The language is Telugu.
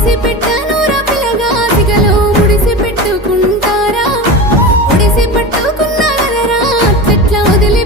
ముడిసి పెట్టాను పెట్టుకుంటారా ముడిసి పట్టుకున్నా చెట్ల వదిలి